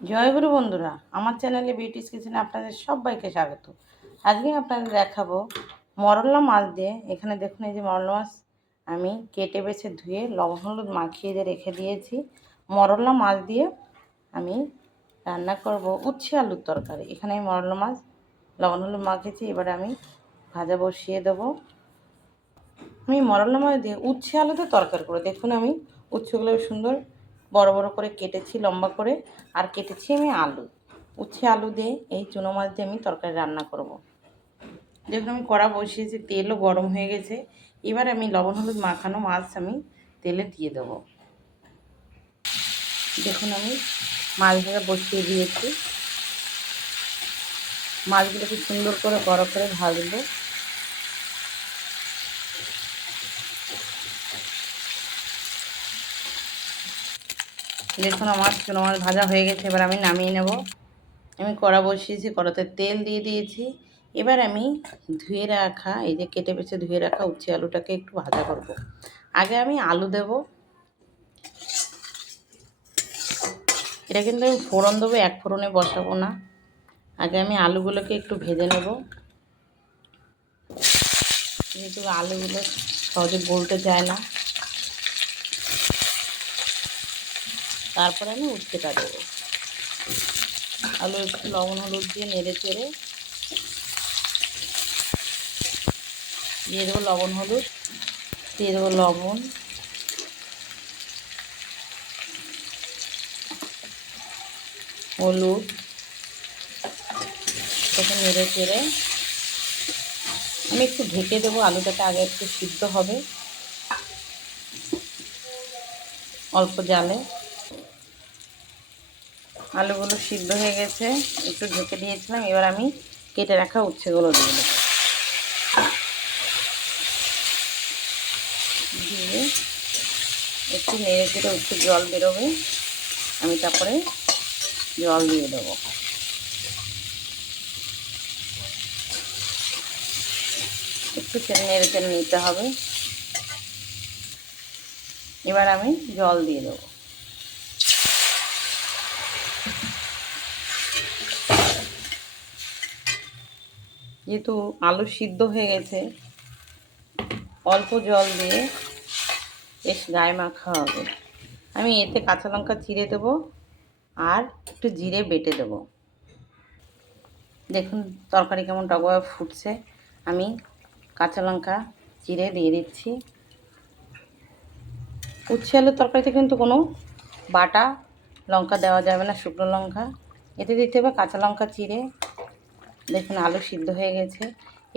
জয়গুরু বন্ধুরা, আমার চ্যানেলে বিউটিস কিচেনে আপনাদের সবাইকে স্বাগত। আজকে আপনাদের দেখাবো মরলা মাছ দিয়ে। এখানে দেখুন, এই যে মরলা মাছ আমি কেটে বেছে ধুয়ে লবণ হলুদ মাখিয়ে দিয়ে রেখে দিয়েছি। মরলা মাছ দিয়ে আমি রান্না করব উচ্ছে আলুর তরকারি। এখানে আমি মরলা মাছ লবণ হলুদ মাখিয়েছি, এবারে আমি ভাজা বসিয়ে দেবো। আমি মরলা মাছ দিয়ে উচ্ছে আলুতে তরকারি করে, দেখুন আমি উচ্ছেগুলো সুন্দর বড় বড় করে কেটেছি, লম্বা করে, আর কেটেছি আমি আলু। উচ্ছে আলু দিয়ে এই চুনো মাছ দিয়ে আমি তরকারি রান্না করব। দেখুন আমি কড়া বসিয়েছি, তেলও গরম হয়ে গেছে। এবার আমি লবণ হলুদ মাখানো মাছ আমি তেলে দিয়ে দেবো। দেখুন আমি মাছ ভাজা বসিয়ে দিয়েছি। মাছগুলোকে সুন্দর করে বড় করে ভাজবো। দেখুন আমার চুনো মাছ ভাজা হয়ে গেছে, এবার আমি নামিয়ে নেব। আমি কড়া বসিয়েছি, কড়াতে তেল দিয়ে দিয়েছি। এবার আমি ধুয়ে রাখা, এই যে কেটে বেছে ধুয়ে রাখা উচ্ছে আলুটাকে একটু ভাজা করব। আগে আমি আলু দেব। এটা কিন্তু আমি ফোড়ন দেবো, এক ফোড়নে বসাবো না। আগে আমি আলুগুলোকে একটু ভেজে নেব, যেহেতু আলুগুলো সহজে গলতে চায় না। তারপরে আমি উচ্ছেটা দেবো। আলু একটু লবণ হলুদ দিয়ে নেড়ে চেড়ে দিয়ে দেবো লবণ হলুদ, দিয়ে দেবো লবণ, হলুদ, এটাকে নেড়ে চেড়ে আমি একটু ঢেকে দেবো। আলুটাকে আগে একটু সিদ্ধ হবে অল্প জালে। আলুগুলো সিদ্ধ হয়ে গেছে, একটু ঢেকে দিয়েছিলাম। এবার আমি কেটে রাখা উচ্ছেগুলো দিয়ে দেবো। দিয়ে একটু নেড়ে চেড়ে উচ্ছে জল বেরোবে, আমি তারপরে জল দিয়ে দেবো। একটু নেড়ে চেড়ে নিতে হবে। এবার আমি জল দিয়ে দেবো। যেহেতু আলু সিদ্ধ হয়ে গেছে, অল্প জল দিয়ে বেশ গায়ে মাখা হবে। আমি এতে কাঁচা লঙ্কা চিড়ে দেবো আর একটু জিরে বেটে দেবো। দেখুন তরকারি কেমন টকবক ফুটছে। আমি কাঁচা লঙ্কা চিড়ে দিয়ে দিচ্ছি। উচ্ছে আলুর তরকারিতে কিন্তু কোনো বাটা লঙ্কা দেওয়া যাবে না, শুকনো লঙ্কা। এতে দিতে হবে কাঁচা লঙ্কা চিড়ে। দেখুন আলু সিদ্ধ হয়ে গেছে।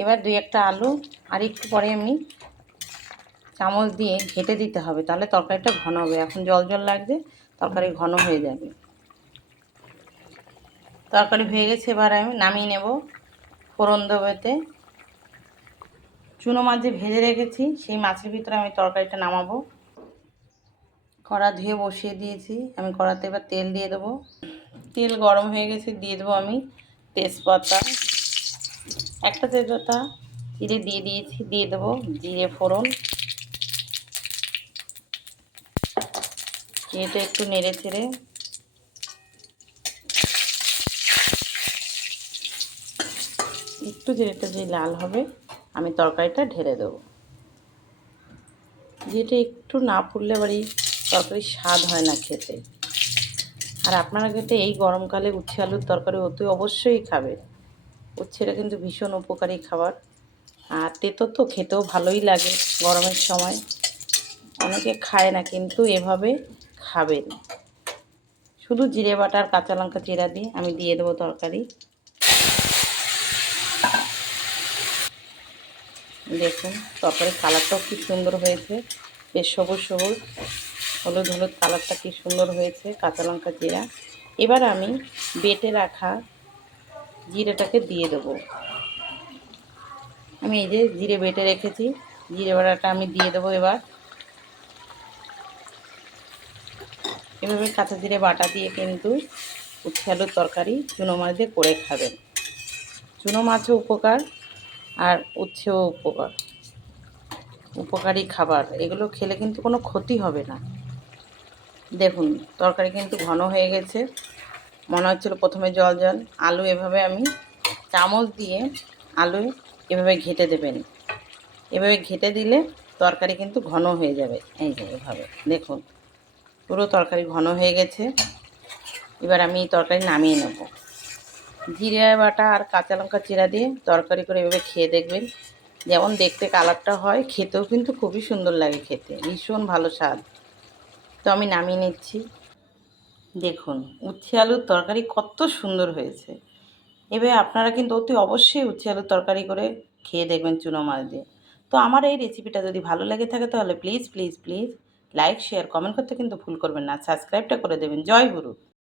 এবার দুই একটা আলু আর একটু পরে আমি চামচ দিয়ে ঘেঁটে দিতে হবে, তাহলে তরকারিটা ঘন হবে। এখন জল জল লাগবে, তরকারি ঘন হয়ে যাবে। তরকারি হয়ে গেছে, এবার আমি নামিয়ে নেব। ফোড়ন দেবো এতে। চুনো মাছ যে ভেজে রেখেছি, সেই মাছের ভিতরে আমি তরকারিটা নামাবো। কড়া ধুয়ে বসিয়ে দিয়েছি, আমি কড়াতে এবার তেল দিয়ে দেবো। তেল গরম হয়ে গেছে, দিয়ে দেবো আমি তেজপাতা। একটা তেজপাতা চিড়ে দিয়ে দিয়েছি, দিয়ে দেবো জিরে ফোড়ন। জিরেটা একটু নেড়ে চেড়ে একটু জিরেটা যে লাল হবে, আমি তরকারিটা ঢেলে দেবো। যেটা একটু না পুড়লে বাড়ি তরকারির স্বাদ হয় না খেতে। আর আপনারা কিন্তু এই গরমকালে উচ্ছে আলুর তরকারি অতি অবশ্যই খাবে। উচ্ছেটা কিন্তু ভীষণ উপকারী খাবার, আর তেতো তো খেতেও ভালোই লাগে গরমের সময়। অনেকে খায় না, কিন্তু এভাবে খাবেন। শুধু জিরে বাটা আর কাঁচা লঙ্কা চিরা দিয়ে আমি দিয়ে দেবো তরকারি। দেখুন তরকারির কালারটাও কি সুন্দর হয়েছে, বেশ সবুজ সবুজ হলুদ হলুদ কালারটা কি সুন্দর হয়েছে, কাঁচা লঙ্কা জিরা। এবার আমি বেটে রাখা জিরেটাকে দিয়ে দেবো। আমি এই যে জিরে বেটে রেখেছি, জিরে বাটাটা আমি দিয়ে দেবো। এভাবে কাঁচা জিরে বাটা দিয়ে কিন্তু উচ্ছে আলুর তরকারি চুনো মাছ দিয়ে করে খাবেন। চুনো মাছও উপকার আর উচ্ছেও উপকারী খাবার। এগুলো খেলে কিন্তু কোনো ক্ষতি হবে না। দেখুন তরকারি কিন্তু ঘন হয়ে গেছে, মনে হচ্ছিলো প্রথমে জল জল। আলু এভাবে আমি চামচ দিয়ে আলু এভাবে ঘেঁটে দেবেন। এভাবে ঘেঁটে দিলে তরকারি কিন্তু ঘন হয়ে যাবে। এই যে এভাবে দেখুন, পুরো তরকারি ঘন হয়ে গেছে। এবার আমি এই তরকারি নামিয়ে নেব। জিরে বাটা আর কাঁচা লঙ্কা চিরা দিয়ে তরকারি করে এভাবে খেয়ে দেখবেন। যেমন দেখতে কালারটা হয়, খেতেও কিন্তু খুবই সুন্দর লাগে, খেতে ভীষণ ভালো স্বাদ। তো আমি নামিয়ে নিচ্ছি। দেখুন উচ্ছে আলুর তরকারি কত সুন্দর হয়েছে। এবার আপনারা কিন্তু অতি অবশ্যই উচ্ছে আলুর তরকারি করে খেয়ে দেখবেন চুনো মাছ দিয়ে। তো আমার এই রেসিপিটা যদি ভালো লেগে থাকে তাহলে please please please like share comment করতে কিন্তু ভুল করবেন না। সাবস্ক্রাইবটা করে দেবেন। জয় গুরু।